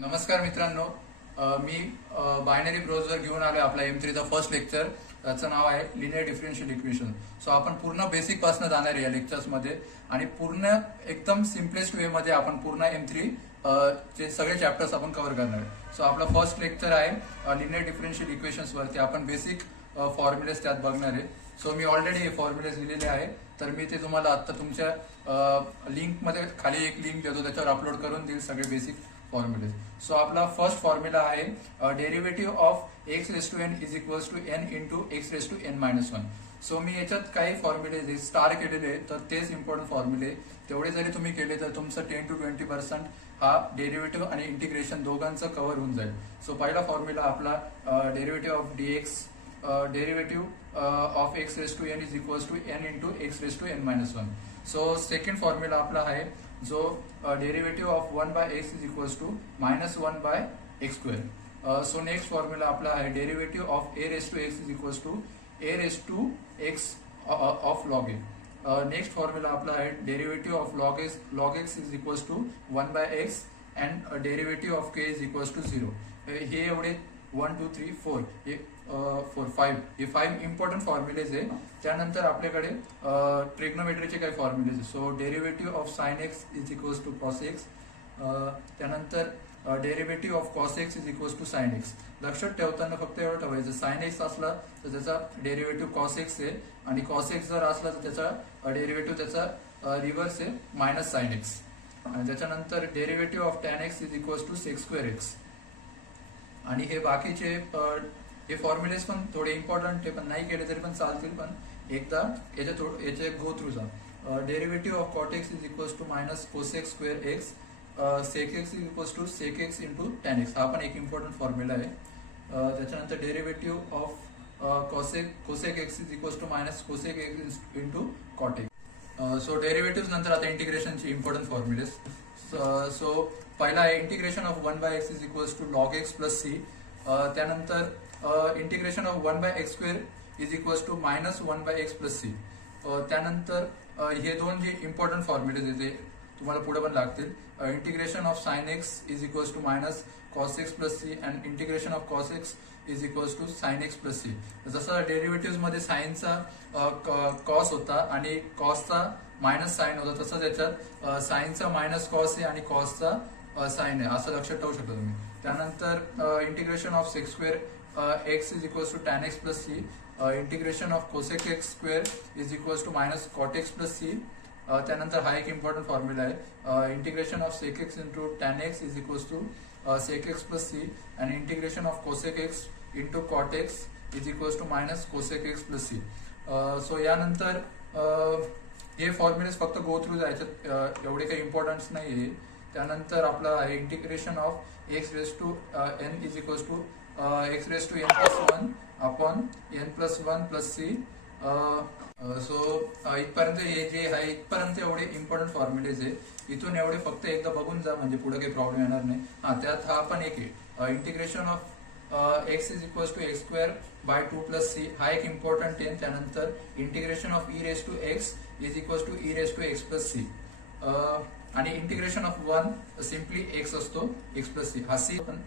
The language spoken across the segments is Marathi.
नमस्कार मित्रांनो, मी बायनरी ब्राउझर घेऊन आलो आपला M3चा फर्स्ट लेक्चर. त्याचं नाव आहे लिनियर डिफरन्शियल इक्वेशन. सो आपण पूर्ण बेसिक पासून जाणार आहे या लेक्चर्स मध्ये आणि पूर्ण एकदम सिम्पलेस्ट वे मध्ये आपण पूर्ण M3 चे सगळे चॅप्टर्स आपण कव्हर करणार आहे. सो आपला फर्स्ट लेक्चर आहे लिनियर डिफरन्शियल इक्वेशन्स वरती. आपण बेसिक फॉर्म्युलेस त्यात बघणार आहे. सो मी ऑलरेडी हे फॉर्म्युलेस लिहिलेले आहे, तर मी ते तुम्हाला आता तुमच्या लिंक मध्ये खाली एक लिंक देतो, त्याच्यावर अपलोड करून देईल सगळे बेसिक फॉर्म्युले. सो आपला फर्स्ट फॉर्म्युला आहे derivative of x raise to n is equals to n into x raise to n minus one. So मी याच्यात काही फॉर्म्युले जे स्टार केलेले तर तेच इम्पॉर्टंट फॉर्म्युले तेवढे जरी तुम्ही केले तर तुमचं 10 to 20% हा डेरिव्हेटिव्ह आणि इंटिग्रेशन दोघांचं कव्हर होऊन जाईल. सो पहिला फॉर्म्युला आपला derivative of dx derivative of x raise to n is equals to n into x raise to n minus one. So second formula आपला आहे जो derivative of 1 by x is equals to minus 1 by x square. So next formula आपला आहे derivative of a raise to x is equals to a raise to x of log a. Next formula आपला आहे derivative of log x is equals to 1 by x and derivative of k is equals to 0. हे एवढे 1 2 3 4 हे 5 हे 5 इम्पॉर्टंट फॉर्म्युलेज आहे. त्यानंतर आपल्याकडे ट्रिग्नोमेट्रीचे काही फॉर्म्युलेज आहे. So derivative of sine x is equals to cos x. त्यानंतर derivative of cos x is equals to sine x. लक्षात ठेवताना फक्त एवढं ठेवायचं, साइन एक्स असला तर त्याचा डेरिव्हेटिव्ह कॉस एक्स आहे आणि कॉस एक्स जर असला तर त्याचा डेरिव्हेटिव्ह त्याचा रिव्हर्स आहे मायनस साइन एक्स. आणि त्याच्यानंतर derivative of tan x is equals to sec square x. आणि हे बाकीचे हे फॉर्म्युलेस पण थोडे इम्पॉर्टंट आहे, पण नाही केले तरी पण चालतील, पण एकदा याचे गो थ्रू जा. Derivative of cot x is equals to minus cosec square x sec x is equals to sec x into tan x. हा पण एक इम्पॉर्टंट फॉर्म्युला आहे. त्याच्यानंतर derivative of cosec x is equals to minus cosec x into cot x. So derivative नंतर आता इंटिग्रेशनचे इम्पॉर्टंट फॉर्म्युलेस. सो पहिला आहे integration of 1 by x is equals to log x plus c. त्यानंतर integration of 1 by x square is equals to minus 1 by x plus c. त्यानंतर हे दोन जे इम्पॉर्टंट फॉर्म्युलेज आहेत ते तुम्हाला पुढे पण लागतील. Integration of sine x is equals to minus cos x plus c and integration of cos x is equals to sine x plus c. जसं डेरिव्हेटिव्ह मध्ये साइनचा कॉस होता आणि कॉसचा मायनस साइन होता, तसं त्याच्यात साइनचा मायनस कॉस आहे आणि कॉसचा साइन आहे, असं लक्षात ठेवू शकता तुम्ही. त्यानंतर integration of sec square x is equals to tan x plus c. Integration of cosec x square is equals to minus cot x plus c. त्यानंतर हा एक इम्पॉर्टंट फॉर्म्युला आहे integration of sec x into tan x is equals to sec x plus c and integration of cosec x into cot x is equals to minus cosec x plus c. So यानंतर हे फॉर्म्युलेस फक्त गो थ्रू जायचे, एवढे काही इम्पॉर्टन्स नाही आहे. त्यानंतर आपला आहे integration of x raise to n is equals to x raise to n plus 1 upon n plus 1 plus c. So इथपर्यंत हे जे आहे इथपर्यंत एवढे इम्पॉर्टंट फॉर्म्युलेज आहे. इथून एवढे फक्त एकदा बघून जा म्हणजे पुढे काही प्रॉब्लेम येणार नाही. त्यात हा पण एक आहे integration of x is equals to x square by 2 plus c. हा एक इम्पॉर्टंट आहे. त्यानंतर integration of e raise to x is equals to e raise to x plus c आणि इंटिग्रेशन ऑफ 1 सिम्पली एक्स असतो एक्स प्लस सी. हा सी पण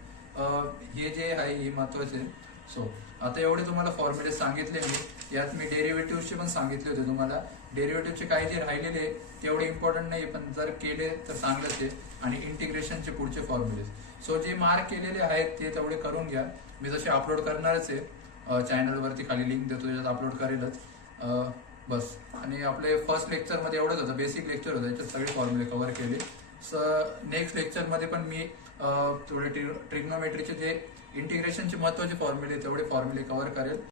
हे जे आहे हे महत्वाचे आहे. सो आता एवढे तुम्हाला फॉर्म्युले सांगितले मी. यात मी डेरिव्हेटिव्हचे पण सांगितले होते तुम्हाला. डेरिव्हेटिव्हचे काही जे राहिलेले तेवढे इम्पॉर्टंट नाही, पण जर केले तर चांगलंच आहे. आणि इंटिग्रेशनचे पुढचे फॉर्म्युले. सो जे मार्क केलेले आहेत ते तेवढे करून घ्या. मी जसे अपलोड करणारच आहे चॅनलवरती, खाली लिंक देतो त्याच्यात अपलोड करेलच. बस. आणि आपले फर्स्ट लेक्चर मध्ये एवढंच होतं, बेसिक लेक्चर होतं, याच्यात सगळे फॉर्म्युले कव्हर केले. नेक्स्ट लेक्चर मध्ये पण मी थोडे ट्रिग्नोमेट्रीचे जे इंटिग्रेशनचे महत्वाचे फॉर्म्युले तेवढे फॉर्म्युले कव्हर करेल.